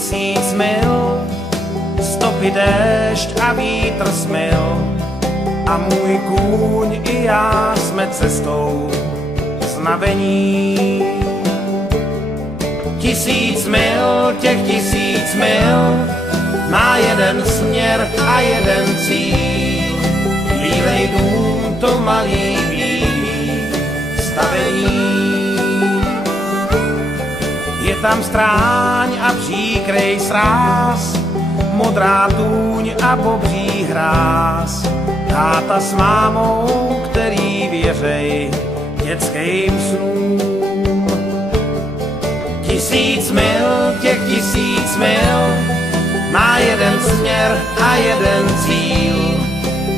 tisíc mil, stopy déšť a vítr smyl. A můj kůň i já jsme cestou znavení. 1000 mil, těch 1000 mil, má jeden směr a jeden cíl. Bílej dům, to malý bílý stavení. Je tam stráň a příkrej sráz, modrá tůň a bobří hráz. Táta s mámou, který věřej dětským snům. 1000 mil, těch 1000 mil, má jeden směr a jeden cíl.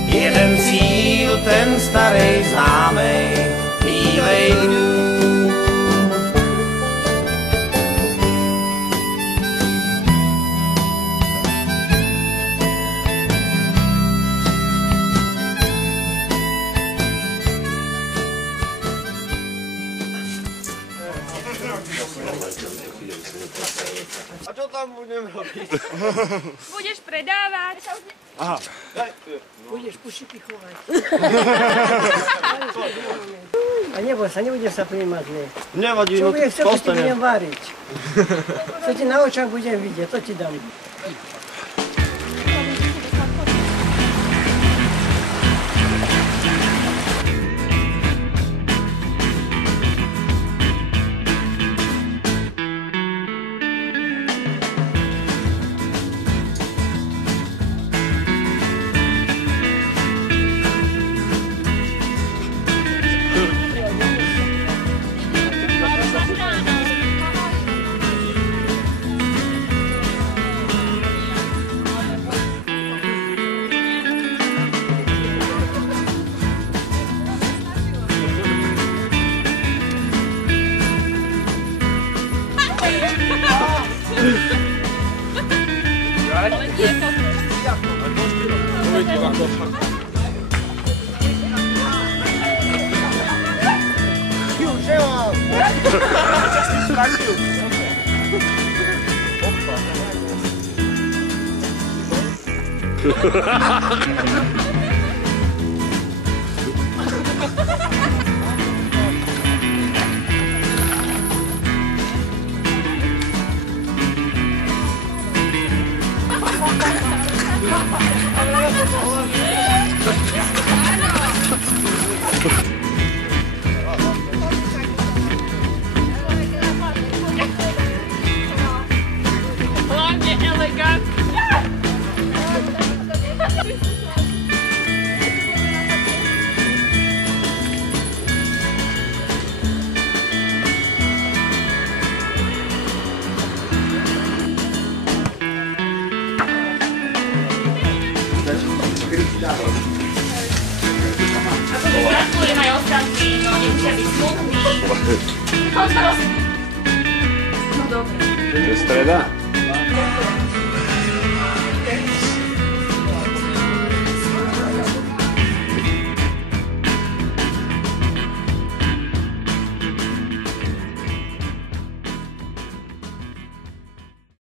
Jeden cíl, ten starý známej, bílej dům. A čo tam budem robiť? Budeš predávať. Aha. Budeš pušiky chovať. A neboj sa, nebudem sa príjmať. Nevadí, čo no bude chcieť, to ti ostane. budem variť. Co ti na očách budem vidieť, to ti dám. Hlavne elegantne. Gratulujem aj ostatní, no nemusia byť smutní. No dobre. Je streda?